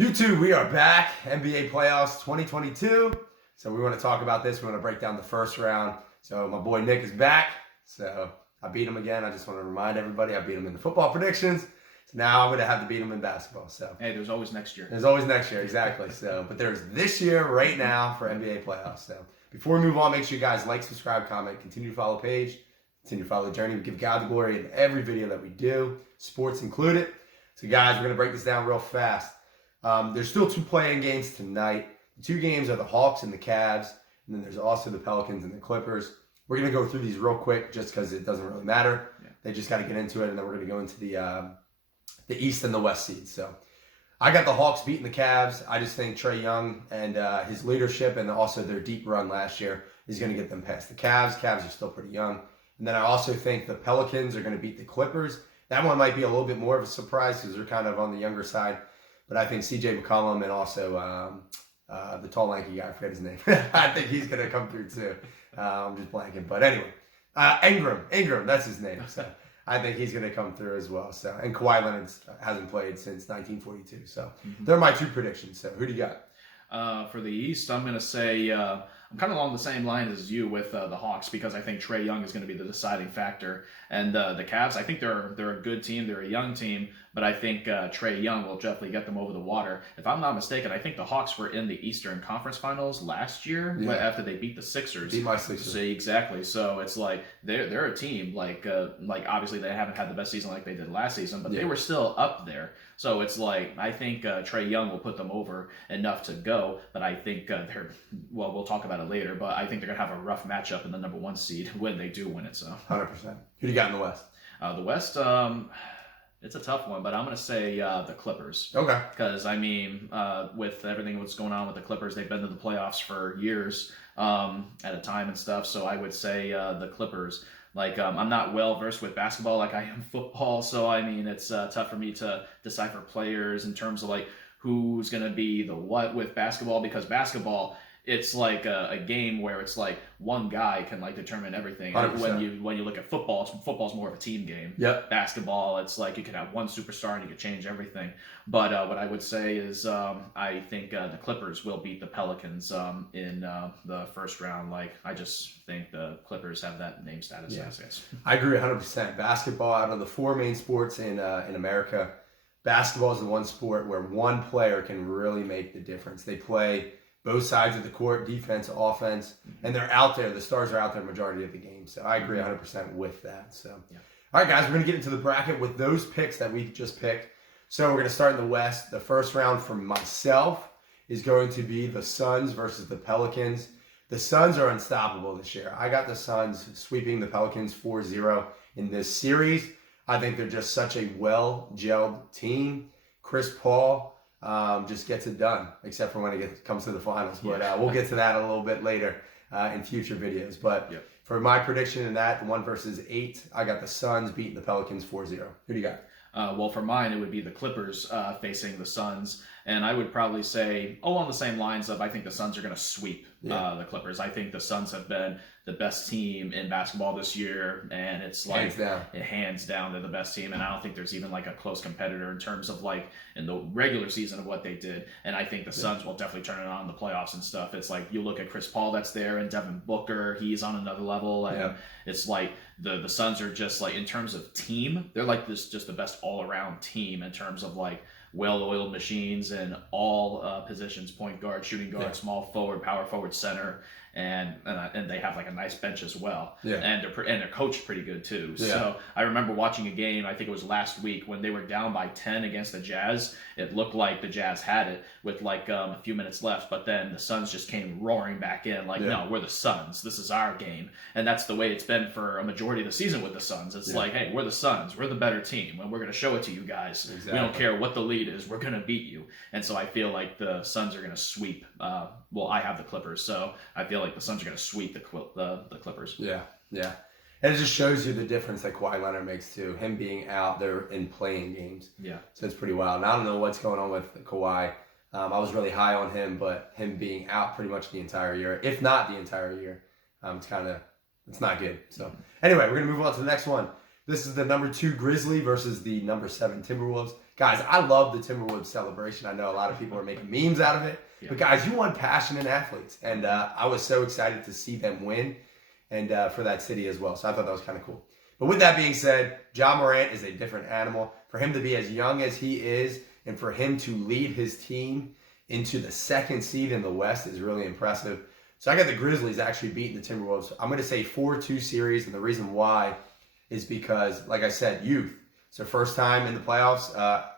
YouTube, we are back. NBA playoffs 2022. So we want to talk about this. We want to break down the first round. So my boy Nick is back. So I beat him again. I just want to remind everybody I beat him in the football predictions. So now I'm going to have to beat him in basketball. So hey, there's always next year. There's always next year, exactly. So, but there's this year right now for NBA playoffs. So before we move on, make sure you guys like, subscribe, comment, continue to follow the page, continue to follow the journey. We give God the glory in every video that we do, sports included. So guys, we're going to break this down real fast. There's still 2 play-in games tonight. The 2 games are the Hawks and the Cavs, and then there's also the Pelicans and the Clippers. We're going to go through these real quick just because it doesn't really matter. Yeah. They just got to get into it, and then we're going to go into the East and the West seeds. So I got the Hawks beating the Cavs. I just think Trae Young and his leadership and also their deep run last year is going to get them past the Cavs. Cavs are still pretty young. And then I also think the Pelicans are going to beat the Clippers. That one might be a little bit more of a surprise because they're kind of on the younger side. But I think CJ McCollum and also the tall, lanky guy, I forget his name. I think he's going to come through too. I'm just blanking. But anyway, Ingram, that's his name. So I think he's going to come through as well. So and Kawhi Leonard hasn't played since 1942. So they're my 2 predictions. So who do you got? For the East, I'm going to say I'm kind of along the same line as you with the Hawks because I think Trae Young is going to be the deciding factor. And the Cavs, I think they're a good team. They're a young team, but I think Trae Young will definitely get them over the water. If I'm not mistaken, I think the Hawks were in the Eastern Conference Finals last year after they beat the Sixers. Beat my Sixers. So, exactly. So it's like they're a team like obviously they haven't had the best season like they did last season, but they were still up there. So it's like I think Trae Young will put them over enough to go, but I think we'll talk about it later, but I think they're going to have a rough matchup in the number 1 seed when they do win it. So 100%. Who do you got in the West? The West, it's a tough one, but I'm going to say the Clippers. Okay. Because, I mean, with everything that's going on with the Clippers, they've been to the playoffs for years at a time and stuff, so I would say the Clippers. Like, I'm not well-versed with basketball like I am football, so, I mean, it's tough for me to decipher players in terms of, like, who's going to be the what with basketball, because basketball, it's like a game where it's like one guy can like determine everything. 100%. When you look at football, football's more of a team game. Yep. Basketball, it's like you can have one superstar and you can change everything. But what I would say is I think the Clippers will beat the Pelicans in the first round. Like I just think the Clippers have that name status. Yeah. I guess. I agree 100%. Basketball, out of the 4 main sports in America, basketball is the one sport where one player can really make the difference. They play both sides of the court, defense, offense, and they're out there. The stars are out there majority of the game. So I agree 100% with that. So, All right, guys, we're going to get into the bracket with those picks that we just picked. So we're going to start in the West. The first round for myself is going to be the Suns versus the Pelicans. The Suns are unstoppable this year. I got the Suns sweeping the Pelicans 4-0 in this series. I think they're just such a well-gelled team. Chris Paul just gets it done, except for when it comes to the finals. But we'll get to that a little bit later in future videos. But for my prediction in that, 1 versus 8, I got the Suns beating the Pelicans 4-0. Who do you got? Well, for mine, it would be the Clippers facing the Suns. And I would probably say, along the same lines of I think the Suns are going to sweep the Clippers. I think the Suns have been the best team in basketball this year. And it's like, hands down, they're the best team. And I don't think there's even like a close competitor in terms of like in the regular season of what they did. And I think the Suns will definitely turn it on in the playoffs and stuff. It's like you look at Chris Paul that's there and Devin Booker, he's on another level. And it's like the Suns are just like, in terms of team, they're like this just the best all-around team in terms of like well-oiled machines in all positions: point guard, shooting guard, small forward, power forward, center, and they have like a nice bench as well. And they're coached pretty good too. So I remember watching a game, I think it was last week, when they were down by 10 against the Jazz. It looked like the Jazz had it with like a few minutes left, but then the Suns just came roaring back in like, no, we're the Suns. This is our game. And that's the way it's been for a majority of the season with the Suns. It's like, hey, we're the Suns. We're the better team, and we're going to show it to you guys. We don't care what the lead is. We're going to beat you. And so I feel like the Suns are going to sweep. Well, I have the Clippers, so I feel like the Suns are going to sweep the Clippers. Yeah. And it just shows you the difference that Kawhi Leonard makes too. Him being out there in playing games. So it's pretty wild. And I don't know what's going on with Kawhi. I was really high on him, but him being out pretty much the entire year, if not the entire year, it's not good. So anyway, we're going to move on to the next one. This is the number 2 Grizzly versus the number 7 Timberwolves. guys, I love the Timberwolves celebration. I know a lot of people are making memes out of it. Yeah. But guys, you want passionate athletes. And I was so excited to see them win and for that city as well. So I thought that was kind of cool. But with that being said, Ja Morant is a different animal. For him to be as young as he is and for him to lead his team into the 2nd seed in the West is really impressive. So I got the Grizzlies actually beating the Timberwolves. I'm going to say 4-2 series, and the reason why is because, like I said, youth. It's their first time in the playoffs.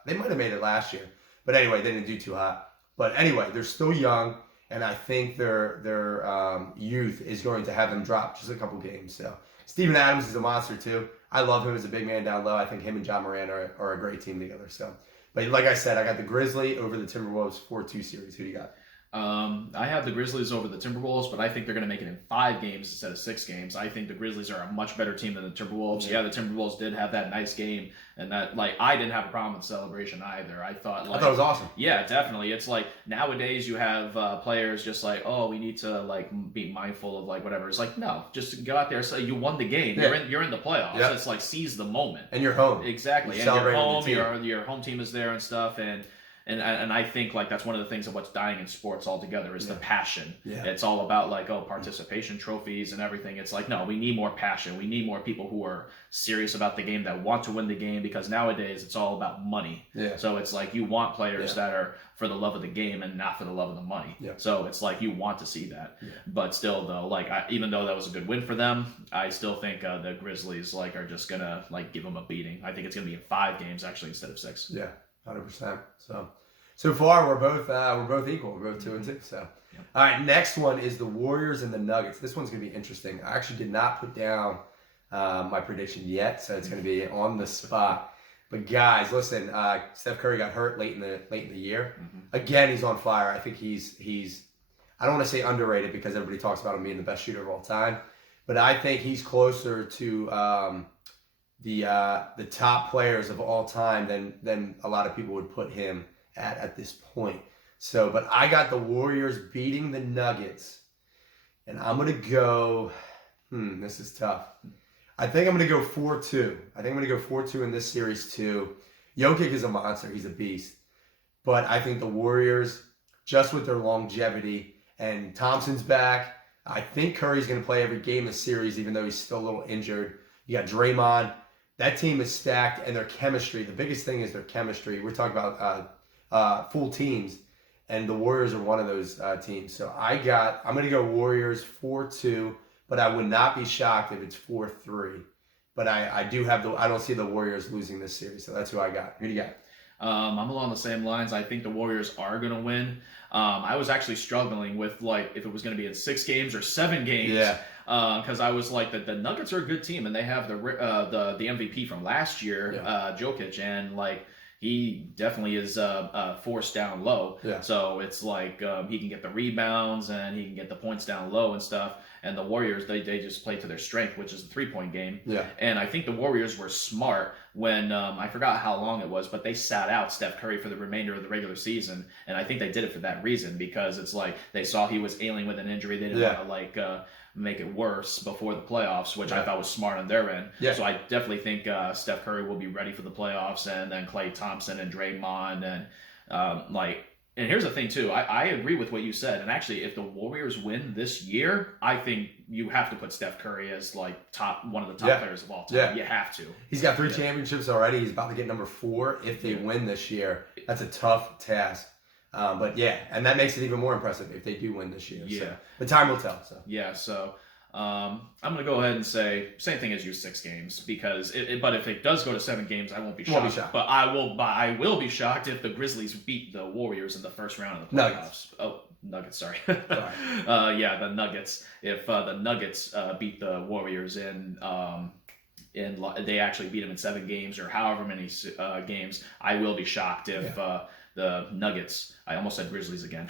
They might have made it last year. But anyway, they didn't do too hot. But anyway, they're still young, and I think their youth is going to have them drop just a couple games. So Steven Adams is a monster too. I love him as a big man down low. I think him and Ja Morant are a great team together. So, but like I said, I got the Grizzlies over the Timberwolves 4-2 series. Who do you got? I have the Grizzlies over the Timberwolves, but I think they're going to make it in 5 games instead of 6 games. I think the Grizzlies are a much better team than the Timberwolves. Yeah, the Timberwolves did have that nice game, and that I didn't have a problem with the celebration either. I thought it was awesome. Yeah, definitely. It's like nowadays you have players just like, oh, we need to be mindful of whatever. It's like, no, just go out there. So you won the game. Yeah. You're in the playoffs. Yep. It's like seize the moment. And you're home. Exactly. And you're home. Your home team is there and stuff. And I think that's one of the things of what's dying in sports altogether is the passion. Yeah. It's all about participation trophies and everything. It's like, no, we need more passion. We need more people who are serious about the game, that want to win the game, because nowadays it's all about money. Yeah. So it's like you want players that are for the love of the game and not for the love of the money. Yeah. So it's like you want to see that. Yeah. But still though, even though that was a good win for them, I still think the Grizzlies are just gonna give them a beating. I think it's gonna be in 5 games actually instead of 6. Yeah. 100%. So far we're both equal. We're both 2-2. So, all right. Next one is the Warriors and the Nuggets. This one's gonna be interesting. I actually did not put down my prediction yet, so it's gonna be on the spot. But guys, listen. Steph Curry got hurt late in the year. Mm-hmm. Again, he's on fire. I think he's. I don't want to say underrated because everybody talks about him being the best shooter of all time, but I think he's closer to the top players of all time than a lot of people would put him at this point. So, but I got the Warriors beating the Nuggets, and I'm gonna go. This is tough. I think I'm gonna go 4-2. I think I'm gonna go 4-2 in this series too. Jokic is a monster. He's a beast. But I think the Warriors, just with their longevity, and Thompson's back. I think Curry's gonna play every game this series, even though he's still a little injured. You got Draymond. That team is stacked, and their chemistry. The biggest thing is their chemistry. We're talking about full teams, and the Warriors are one of those teams. So I'm going to go Warriors 4-2, but I would not be shocked if it's 4-3. But I don't see the Warriors losing this series, so that's who I got. Who do you got? I'm along the same lines. I think the Warriors are going to win. I was actually struggling with if it was going to be in 6 games or 7 games. Yeah. Because I was like, the Nuggets are a good team, and they have the MVP from last year, Jokic, and he definitely is forced down low. Yeah. So it's he can get the rebounds and he can get the points down low and stuff. And the Warriors, they just play to their strength, which is the 3-point game. Yeah. And I think the Warriors were smart when, I forgot how long it was, but they sat out Steph Curry for the remainder of the regular season. And I think they did it for that reason, because it's they saw he was ailing with an injury. They didn't want to make it worse before the playoffs, which I thought was smart on their end. Yeah. So I definitely think Steph Curry will be ready for the playoffs, and then Klay Thompson and Draymond and and here's the thing too. I agree with what you said. And actually, if the Warriors win this year, I think you have to put Steph Curry as one of the top players of all time. Yeah. You have to. He's got 3 championships already. He's about to get number 4 if they win this year. That's a tough task. But yeah, and that makes it even more impressive if they do win this year. Yeah. So, but time will tell. So. Yeah, so I'm going to go ahead and say same thing as you, 6 games, because but if it does go to 7 games, I won't be shocked. But I will be shocked if the Grizzlies beat the Warriors in the first round of the playoffs. Nuggets. Oh, Nuggets, sorry. The Nuggets. If the Nuggets beat the Warriors in they actually beat them in 7 games or however many games, I will be shocked if the Nuggets, I almost said Grizzlies again.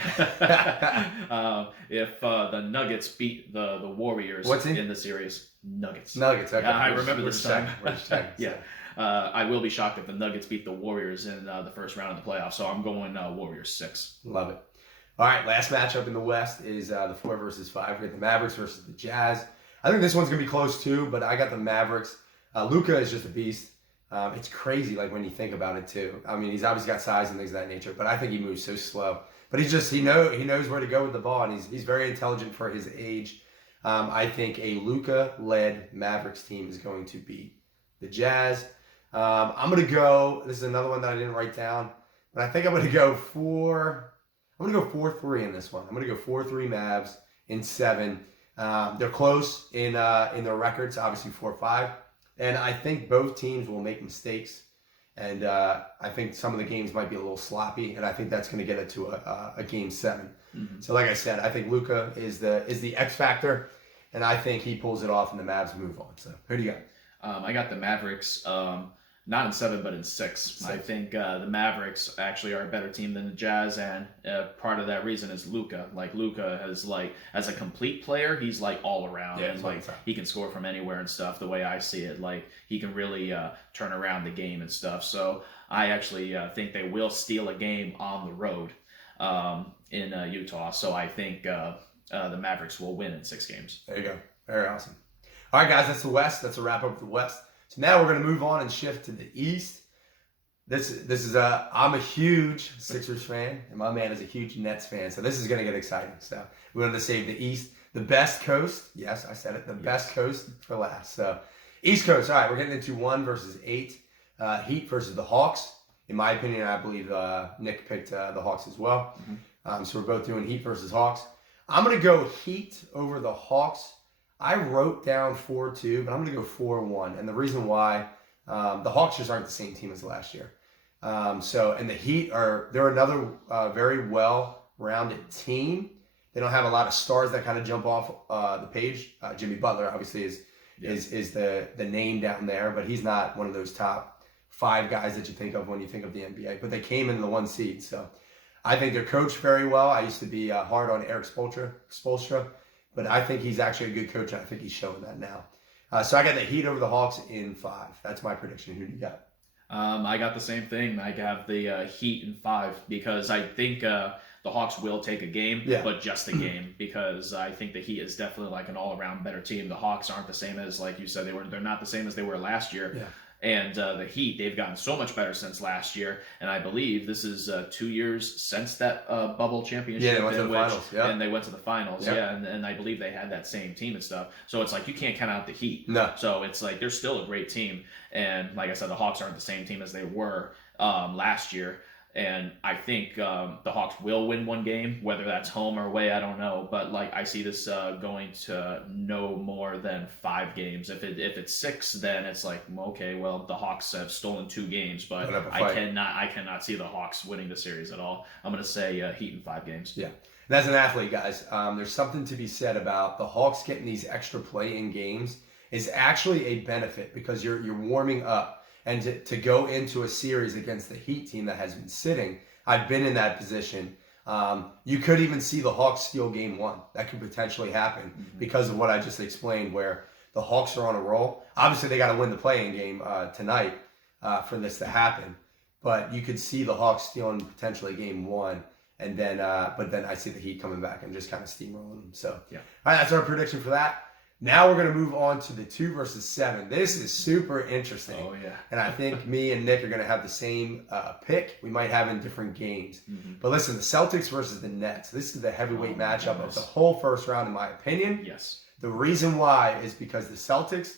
If the Nuggets beat the Warriors in the series, Nuggets. Okay. I remember this time. Yeah. I will be shocked if the Nuggets beat the Warriors in the first round of the playoffs. So I'm going Warriors 6. Love it. All right, last matchup in the West is the 4 versus 5. We got the Mavericks versus the Jazz. I think this one's going to be close too, but I got the Mavericks. Luka is just a beast. It's crazy, like when you think about it too. I mean, he's obviously got size and things of that nature, but I think he moves so slow. But he knows where to go with the ball, and he's very intelligent for his age. I think a Luka-led Mavericks team is going to beat the Jazz. I'm gonna go. This is another one that I didn't write down, but I think I'm gonna go 4-3 in this one. I'm gonna go 4-3 Mavs in 7. They're close in their records, obviously 4-5, and I think both teams will make mistakes. And I think some of the games might be a little sloppy, and I think that's going to get it to a game 7. Mm-hmm. So, like I said, I think Luka is the X factor, and I think he pulls it off, and the Mavs move on. So, who do you got? I got the Mavericks, not in 7, but in 6. I think the Mavericks actually are a better team than the Jazz, and part of that reason is Luka. Like, Luka has, as a complete player, he's, all around. Yeah, and, he can score from anywhere and stuff, the way I see it. He can really turn around the game and stuff. So, I actually think they will steal a game on the road in Utah. So, I think the Mavericks will win in 6 games. There you go. Very awesome. All right, guys, that's the West. That's a wrap up of the West. So now we're going to move on and shift to the East. I'm a huge Sixers fan, and my man is a huge Nets fan. So this is going to get exciting. So we wanted to save the East, the best coast. Yes, I said it. Best coast for last. So East Coast. All right, we're getting into 1 versus 8. Heat versus the Hawks. In my opinion, I believe Nick picked the Hawks as well. Mm-hmm. So we're both doing Heat versus Hawks. I'm going to go Heat over the Hawks. I wrote down 4-2, but I'm going to go 4-1. And the reason why, the Hawks just aren't the same team as last year. And the Heat they're another very well-rounded team. They don't have a lot of stars that kind of jump off the page. Jimmy Butler obviously is the name down there, but he's not one of those top 5 guys that you think of when you think of the NBA. But they came in the 1 seed, so I think they're coached very well. I used to be hard on Eric Spoelstra. But I think he's actually a good coach, and I think he's showing that now. So I got the Heat over the Hawks in 5. That's my prediction. Who do you got? I got the same thing. I have the Heat in 5 because I think the Hawks will take a game, but just a game, because I think the Heat is definitely an all-around better team. The Hawks aren't the same as, like you said, they're not the same as they were last year. Yeah. And the Heat, they've gotten so much better since last year. And I believe this is 2 years since that bubble championship. Yeah, they went to the finals. Yeah. And they went to the finals. Yeah. And I believe they had that same team and stuff. So it's you can't count out the Heat. No. So it's they're still a great team. And like I said, the Hawks aren't the same team as they were last year. And I think the Hawks will win 1 game, whether that's home or away, I don't know. But I see this going to no more than 5 games. If it's 6, then it's okay, well, the Hawks have stolen 2 games, but I cannot see the Hawks winning the series at all. I'm going to say Heat in 5 games. Yeah, and as an athlete, guys, there's something to be said about the Hawks getting these extra play-in games is actually a benefit, because you're warming up. And to go into a series against the Heat team that has been sitting, I've been in that position. You could even see the Hawks steal game 1. That could potentially happen because of what I just explained, where the Hawks are on a roll. Obviously, they got to win the play-in game tonight for this to happen. But you could see the Hawks stealing potentially game 1. And then, but then I see the Heat coming back and just kind of steamrolling them. So, yeah. All right, that's our prediction for that. Now we're going to move on to the 2 versus 7. This is super interesting. Oh, yeah. And I think me and Nick are going to have the same pick. We might have in different games. Mm-hmm. But listen, the Celtics versus the Nets. This is the heavyweight matchup of the whole first round, in my opinion. Yes. The reason why is because the Celtics,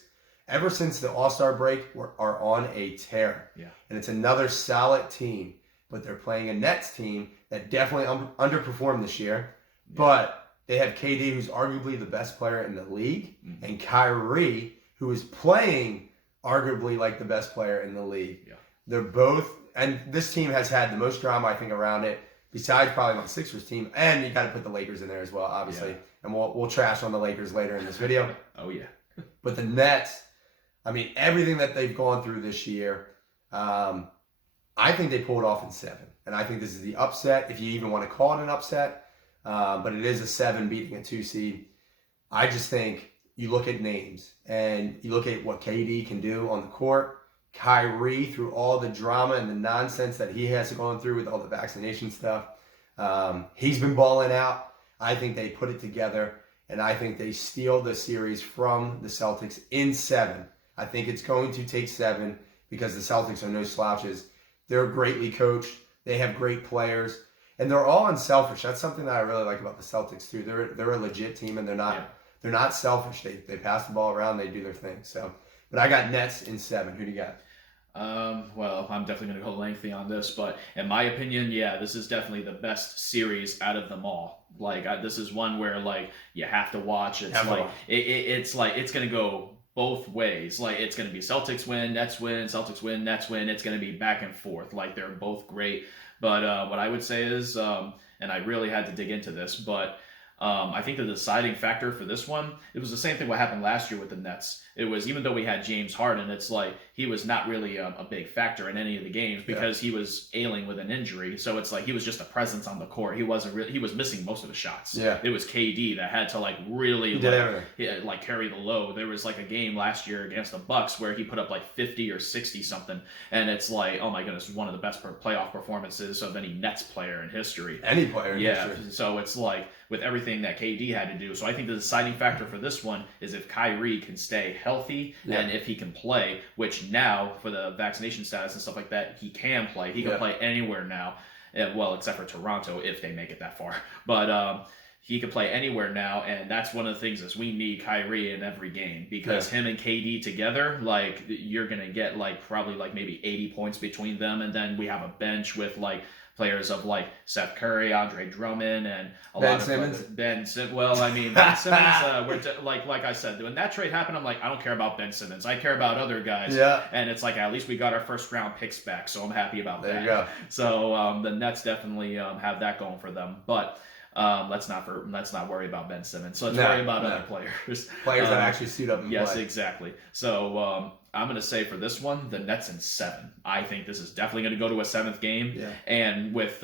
ever since the All-Star break, are on a tear. Yeah. And it's another solid team. But they're playing a Nets team that definitely underperformed this year. Yeah. But they have KD, who's arguably the best player in the league, and Kyrie, who is playing arguably like the best player in the league. Yeah. They're both, and this team has had the most drama, I think, around it, besides probably my Sixers team. And you got to put the Lakers in there as well, obviously. Yeah. And we'll trash on the Lakers later in this video. Oh, yeah. But the Nets, I mean, everything that they've gone through this year, I think they pulled off in 7. And I think this is the upset, if you even want to call it an upset. But it is a 7 beating a 2 seed. I just think you look at names and you look at what KD can do on the court. Kyrie, through all the drama and the nonsense that he has gone through with all the vaccination stuff, he's been balling out. I think they put it together, and I think they steal the series from the Celtics in 7. I think it's going to take 7. because the Celtics are no slouches. They're greatly coached. They have great players, and they're all unselfish. That's something that I really like about the Celtics too. They're a legit team, and they're not selfish. They pass the ball around. They do their thing. So, but I got Nets in 7. Who do you got? Well, I'm definitely going to go lengthy on this, but in my opinion, yeah, this is definitely the best series out of them all. Like, this is one where, like, you have to watch. It's it's going to go both ways. Like, it's going to be Celtics win, Nets win, Celtics win, Nets win. It's going to be back and forth. Like, they're both great. But what I would say is, and I really had to dig into this, but I think the deciding factor for this one, it was the same thing what happened last year with the Nets. It was, even though we had James Harden, it's like he was not really a big factor in any of the games because he was ailing with an injury. So it's like he was just a presence on the court. He was missing most of the shots. Yeah. It was KD that had to like really like carry the load. There was like a game last year against the Bucks where he put up like 50 or 60 something, and it's like, oh my goodness, one of the best playoff performances of any Nets player in history. Any player in history. So it's like with everything that KD had to do. So I think the deciding factor for this one is if Kyrie can stay healthy and if he can play, which now for the vaccination status and stuff like that, he can play. He can play anywhere now. Well, except for Toronto if they make it that far. But he could play anywhere now, and that's one of the things is we need Kyrie in every game because him and KD together, like you're going to get like probably like maybe 80 points between them, and then we have a bench with like players of like Seth Curry, Andre Drummond, and Ben Simmons. Well, I mean, Ben Simmons, like I said, when that trade happened, I'm like, I don't care about Ben Simmons. I care about other guys. Yeah. And it's like, at least we got our first round picks back, so I'm happy about that. There you go. So the Nets definitely have that going for them. But let's not worry about Ben Simmons. So let's worry about other players. Players that actually suit up and yes, play. Exactly. So I'm going to say for this one, the Nets in 7. I think this is definitely going to go to a 7th game. Yeah. And with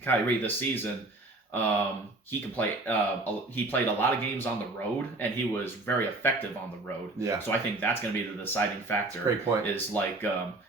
Kyrie this season, he can play. He played a lot of games on the road, and he was very effective on the road. Yeah. So I think that's going to be the deciding factor. Great point. Is like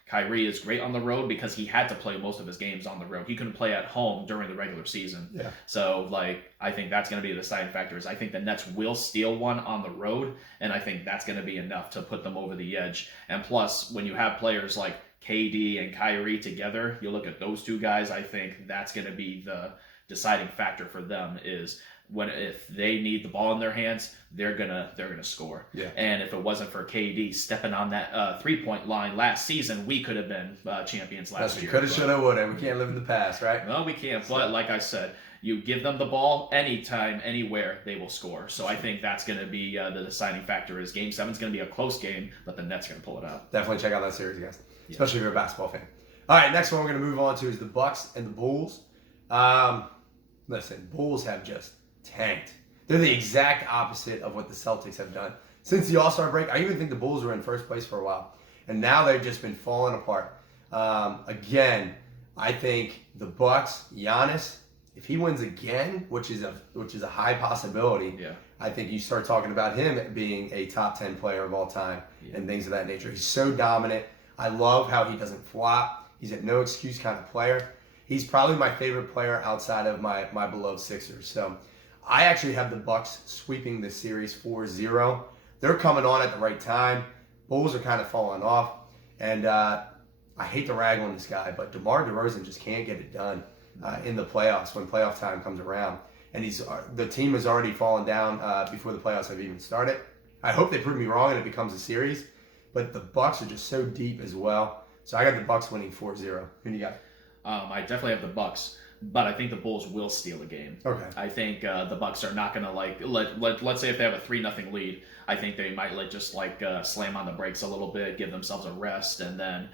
Kyrie is great on the road because he had to play most of his games on the road. He couldn't play at home during the regular season. Yeah. So like I think that's going to be the deciding factor. Is I think the Nets will steal one on the road, and I think that's going to be enough to put them over the edge. And plus, when you have players like KD and Kyrie together, you look at those two guys. I think that's going to be the deciding factor for them is if they need the ball in their hands, they're gonna score. Yeah. And if it wasn't for KD stepping on that 3-point line last season, we could have been champions last year. Coulda, shoulda, woulda. We can't live in the past, right? No, we can't. But like I said, you give them the ball anytime, anywhere, they will score. So I think that's going to be the deciding factor. Is Game 7 is going to be a close game, but the Nets are going to pull it out. Definitely check out that series, guys. Especially if you're a basketball fan. All right, next one we're going to move on to is the Bucks and the Bulls. Listen, Bulls have just tanked. They're the exact opposite of what the Celtics have done. Since the All-Star break, I even think the Bulls were in first place for a while. And now they've just been falling apart. Again, I think the Bucks, Giannis, if he wins again, which is a high possibility, I think you start talking about him being a top 10 player of all time and things of that nature. He's so dominant. I love how he doesn't flop. He's a no excuse kind of player. He's probably my favorite player outside of my beloved Sixers. So I actually have the Bucks sweeping this series 4-0. They're coming on at the right time. Bulls are kind of falling off. And I hate to rag on this guy, but DeMar DeRozan just can't get it done in the playoffs when playoff time comes around. And the team has already fallen down before the playoffs have even started. I hope they prove me wrong and it becomes a series. But the Bucks are just so deep as well. So I got the Bucks winning 4-0. Who do you got? I definitely have the Bucks, but I think the Bulls will steal a game. Okay. I think the Bucks are not going to let's say if they have a 3-0 lead, I think they might slam on the brakes a little bit, give themselves a rest, and then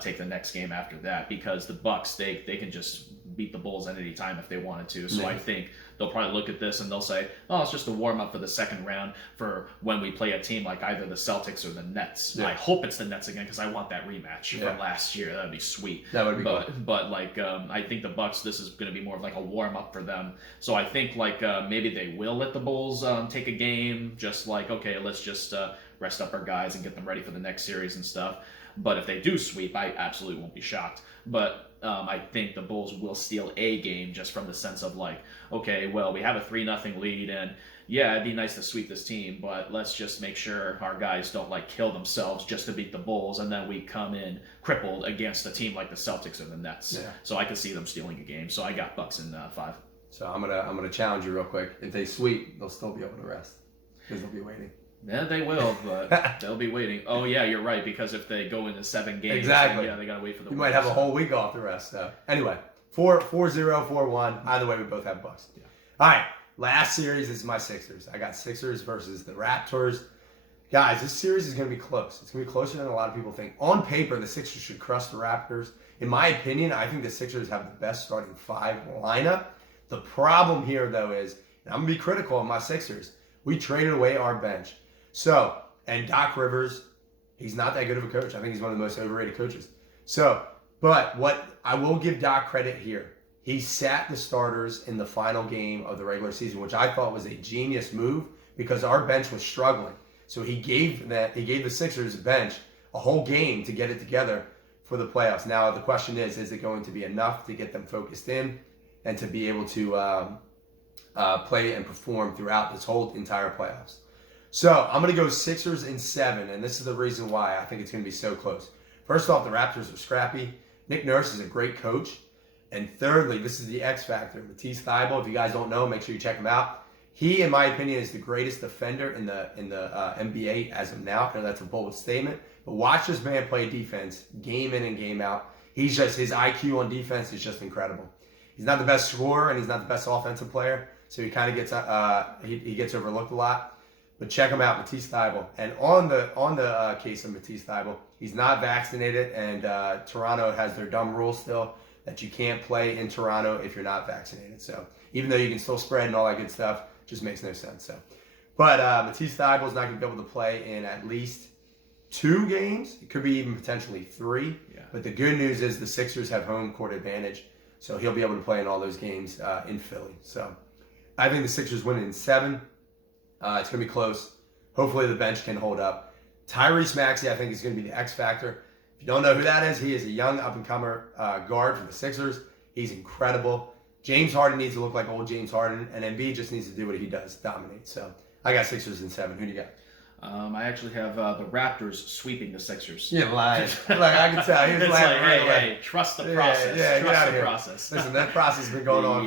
take the next game after that, because the Bucks they can just beat the Bulls at any time if they wanted to. So I think they'll probably look at this and they'll say, oh, it's just a warm-up for the second round for when we play a team like either the Celtics or the Nets. Yeah. I hope it's the Nets again because I want that rematch from last year. That would be sweet. That would be cool. But I think the Bucks, this is going to be more of like a warm-up for them. So I think maybe they will let the Bulls take a game, just like, okay, let's just rest up our guys and get them ready for the next series and stuff. But if they do sweep, I absolutely won't be shocked. But I think the Bulls will steal a game just from the sense of like, okay, well, we have a 3-0 lead, and yeah, it'd be nice to sweep this team, but let's just make sure our guys don't like kill themselves just to beat the Bulls, and then we come in crippled against a team like the Celtics or the Nets. Yeah. So I could see them stealing a game. So I got Bucks in 5. So I'm gonna challenge you real quick. If they sweep, they'll still be able to rest because they'll be waiting. Yeah, they will, but they'll be waiting. Oh yeah, you're right, because if they go into 7 games, exactly. yeah, they gotta wait for the. You might have a whole week off the rest. So anyway, 4-0, 4-1. Either way, we both have Bucks. Yeah. All right. Last series is my Sixers. I got Sixers versus the Raptors. Guys, this series is going to be close. It's going to be closer than a lot of people think. On paper, the Sixers should crush the Raptors. In my opinion, I think the Sixers have the best starting 5 lineup. The problem here, though, is, and I'm going to be critical of my Sixers, we traded away our bench. So, and Doc Rivers, he's not that good of a coach. I think he's one of the most overrated coaches. So, but what I will give Doc credit here, he sat the starters in the final game of the regular season, which I thought was a genius move because our bench was struggling. So he gave the Sixers bench a whole game to get it together for the playoffs. Now the question is it going to be enough to get them focused in and to be able to play and perform throughout this whole entire playoffs? So I'm going to go Sixers in 7, and this is the reason why I think it's going to be so close. First off, the Raptors are scrappy. Nick Nurse is a great coach. And thirdly, this is the X factor. Matisse Thybulle, if you guys don't know, make sure you check him out. He, in my opinion, is the greatest defender in the NBA as of now. I know that's a bold statement, but watch this man play defense game in and game out. His IQ on defense is just incredible. He's not the best scorer and he's not the best offensive player, so he kind of gets he gets overlooked a lot. But check him out, Matisse Thybulle. And on the case of Matisse Thybulle, he's not vaccinated, and Toronto has their dumb rule still that you can't play in Toronto if you're not vaccinated. So even though you can still spread and all that good stuff, just makes no sense. So, but Matisse Thybulle is not going to be able to play in at least 2 games. It could be even potentially 3. Yeah. But the good news is the Sixers have home court advantage, so he'll be able to play in all those games in Philly. So I think the Sixers win it in 7. It's going to be close. Hopefully the bench can hold up. Tyrese Maxey, I think, is going to be the X factor. If you don't know who that is, he is a young up-and-comer guard for the Sixers. He's incredible. James Harden needs to look like old James Harden, and Embiid just needs to do what he does, dominate. So I got Sixers in 7. Who do you got? I actually have the Raptors sweeping the Sixers. Yeah, lying. Like I can tell. He was lying right away. Hey, trust the process. Trust the process. Listen, that process has been going on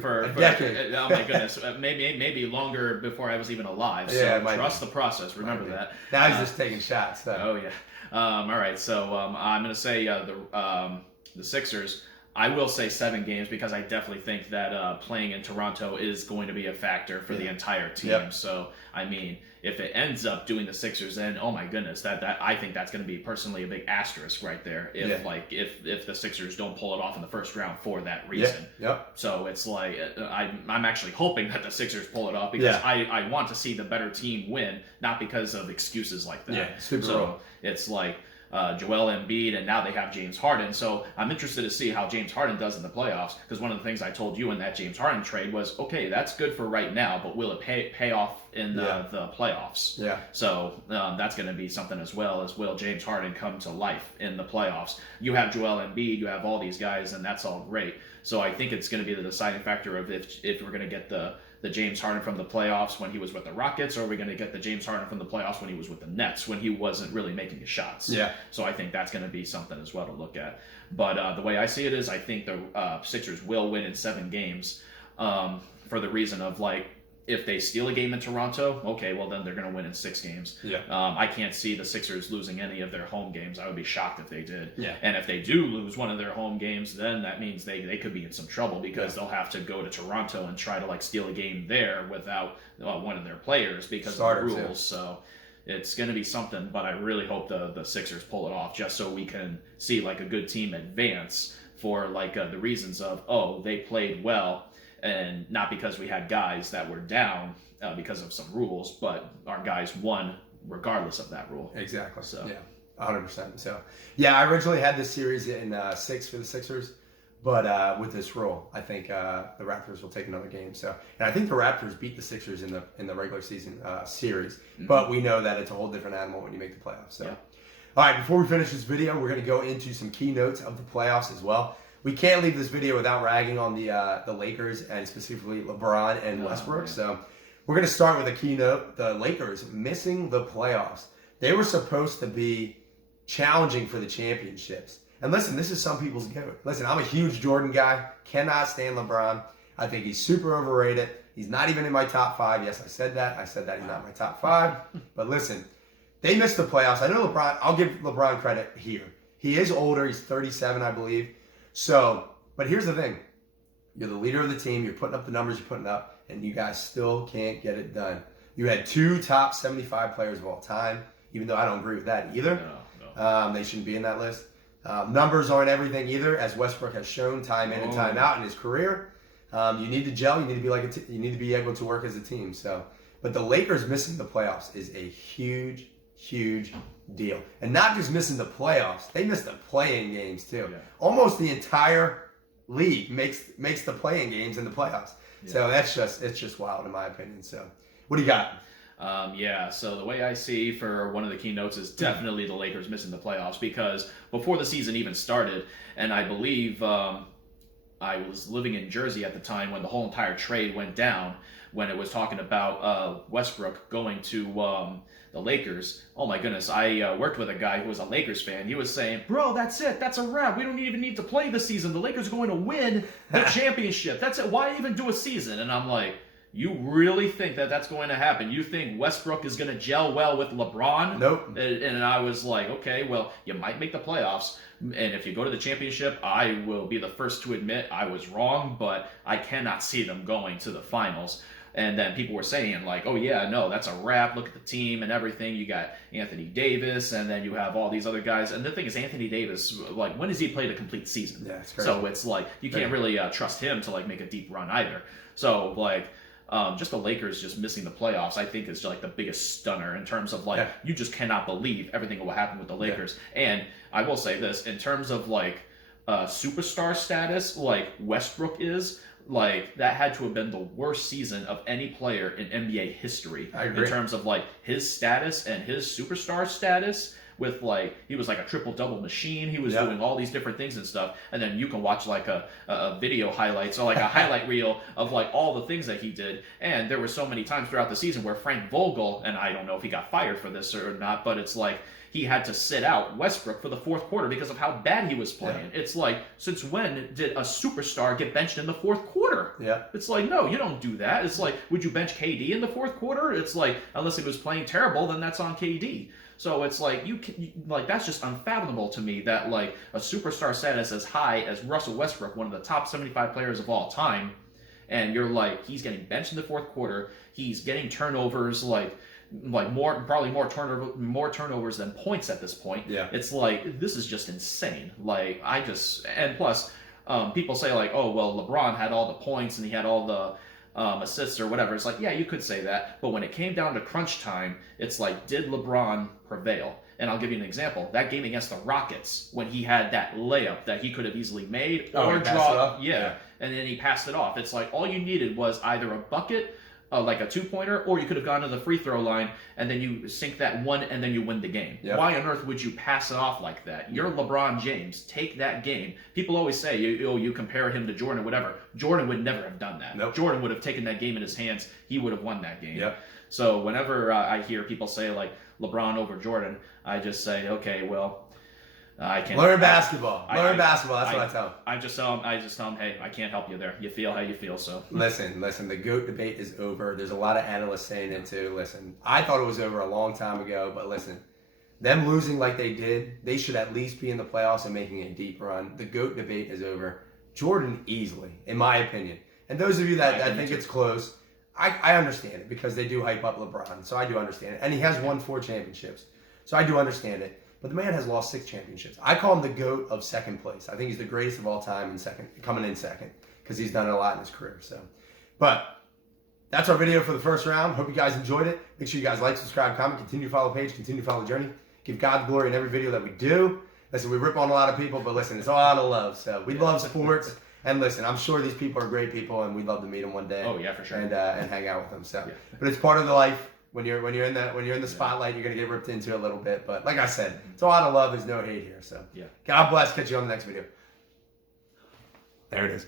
for a decade. Oh my goodness, maybe longer before I was even alive. So trust the process. Remember that. Now he's just taking shots. So. Oh yeah. All right. So I'm going to say the Sixers. I will say 7 games because I definitely think that playing in Toronto is going to be a factor for the entire team. Yep. So, I mean, if it ends up doing the Sixers, then oh my goodness, that I think that's going to be personally a big asterisk right there. If the Sixers don't pull it off in the first round for that reason. Yep. So it's like I'm actually hoping that the Sixers pull it off because I want to see the better team win, not because of excuses like that. Yeah, super so wrong. It's like. Joel Embiid, and now they have James Harden. So I'm interested to see how James Harden does in the playoffs, because one of the things I told you in that James Harden trade was, okay, that's good for right now, but will it pay off in the playoffs? Yeah. So that's going to be something as well, as will James Harden come to life in the playoffs. You have Joel Embiid, you have all these guys, and that's all great. So I think it's going to be the deciding factor of if we're going to get the James Harden from the playoffs when he was with the Rockets, or are we going to get the James Harden from the playoffs when he was with the Nets, when he wasn't really making his shots? Yeah. So I think that's going to be something as well to look at. But the way I see it is I think the Sixers will win in 7 games for the reason of, like, if they steal a game in Toronto, okay, well, then they're going to win in 6 games. Yeah. I can't see the Sixers losing any of their home games. I would be shocked if they did. Yeah. And if they do lose one of their home games, then that means they could be in some trouble because they'll have to go to Toronto and try to, like, steal a game there without one of their players because of the rules. Yeah. So it's going to be something, but I really hope the Sixers pull it off just so we can see, like, a good team advance for, like, the reasons of, oh, they played well. And not because we had guys that were down because of some rules, but our guys won regardless of that rule. Exactly. So yeah, 100%. So yeah, I originally had this series in 6 for the Sixers, but with this rule, I think the Raptors will take another game. So, and I think the Raptors beat the Sixers in the regular season series, but we know that it's a whole different animal when you make the playoffs. So, all right, before we finish this video, we're going to go into some keynotes of the playoffs as well. we can't leave this video without ragging on the Lakers and specifically LeBron and Westbrook. So we're going to start with a keynote. The Lakers missing the playoffs. They were supposed to be challenging for the championships. And listen, this is some people's goat. Listen, I'm a huge Jordan guy. Cannot stand LeBron. I think he's super overrated. He's not even in my top 5. Yes, I said that. He's not in my top 5. But listen, they missed the playoffs. I know LeBron. I'll give LeBron credit here. He is older. He's 37, I believe. So, but here's the thing. You're the leader of the team. You're putting up the numbers you're putting up, and you guys still can't get it done. You had 2 top 75 players of all time, even though I don't agree with that either. No. They shouldn't be in that list. Numbers aren't everything either, as Westbrook has shown time in and time out in his career. You need to gel. You need to be you need to be able to work as a team. So, but the Lakers missing the playoffs is a huge, huge deal, and not just missing the playoffs. They missed the play-in games too. Yeah. Almost the entire league makes the play-in games in the playoffs. Yeah. So it's just wild in my opinion. So, what do you got? So the way I see for one of the keynotes is definitely the Lakers missing the playoffs, because before the season even started, and I believe I was living in Jersey at the time when the whole entire trade went down, when it was talking about Westbrook going to the Lakers. Oh my goodness, I worked with a guy who was a Lakers fan. He was saying, bro, that's it. That's a wrap. We don't even need to play this season. The Lakers are going to win the championship. That's it. Why even do a season? And I'm like, you really think that that's going to happen? You think Westbrook is going to gel well with LeBron? Nope. And I was like, okay, well, you might make the playoffs. And if you go to the championship, I will be the first to admit I was wrong, but I cannot see them going to the finals. And then people were saying like, oh yeah, no, that's a wrap. Look at the team and everything. You got Anthony Davis, and then you have all these other guys. And the thing is, Anthony Davis, like, when has he played a complete season? Yeah, it's crazy. So it's like, you can't really trust him to like make a deep run either. So like, just the Lakers just missing the playoffs, I think, is like the biggest stunner in terms of like, you just cannot believe everything that will happen with the Lakers. Yeah. And I will say this, in terms of like superstar status, like Westbrook is, like, that had to have been the worst season of any player in NBA history. I agree. In terms of like his status and his superstar status. With like, he was like a triple-double machine. He was doing all these different things and stuff. And then you can watch like a video highlights or like a highlight reel of like all the things that he did. And there were so many times throughout the season where Frank Vogel, and I don't know if he got fired for this or not, but it's like he had to sit out Westbrook for the 4th quarter because of how bad he was playing. Yeah. It's like, since when did a superstar get benched in the 4th quarter? Yeah. It's like, no, you don't do that. It's like, would you bench KD in the 4th quarter? It's like, unless he was playing terrible, then that's on KD. So it's like, like, that's just unfathomable to me that like a superstar status as high as Russell Westbrook, one of the top 75 players of all time, and you're like, he's getting benched in the 4th quarter, he's getting turnovers, probably more turnovers than points at this point. Yeah. It's like, this is just insane. Like, and plus, people say like, oh, well, LeBron had all the points and he had all the assists or whatever. It's like, yeah, you could say that, but when it came down to crunch time, it's like, did LeBron prevail? And I'll give you an example. That game against the Rockets, when he had that layup that he could have easily made or draw, and then he passed it off. It's like, all you needed was either a bucket, like a 2-pointer, or you could have gone to the free throw line and then you sink that one and then you win the game. Yep. Why on earth would you pass it off like that? You're LeBron James. Take that game. People always say, you compare him to Jordan or whatever. Jordan would never have done that. Nope. Jordan would have taken that game in his hands. He would have won that game. Yep. So whenever I hear people say like LeBron over Jordan, I just say, okay, well, I can't learn basketball. Learn basketball. That's what I tell them. I just tell them, hey, I can't help you there. You feel how you feel. So listen. The GOAT debate is over. There's a lot of analysts saying it too. Listen, I thought it was over a long time ago, but listen, them losing like they did, they should at least be in the playoffs and making a deep run. The GOAT debate is over. Jordan easily, in my opinion. And those of you that think it's close, I understand it because they do hype up LeBron, so I do understand it. And he has won 4 championships, so I do understand it. But the man has lost 6 championships. I call him the GOAT of second place. I think he's the greatest of all time coming in second, because he's done it a lot in his career. So, but that's our video for the first round. Hope you guys enjoyed it. Make sure you guys like, subscribe, comment, continue to follow the page, continue to follow the journey. Give God the glory in every video that we do. Listen, we rip on a lot of people, but listen, it's all out of love. So we love sports. And listen, I'm sure these people are great people, and we'd love to meet them one day. Oh yeah, for sure. And hang out with them. So, but it's part of the life. When you're in the spotlight, you're gonna get ripped into a little bit. But like I said, it's a lot of love. There's no hate here. So God bless. Catch you on the next video. There it is.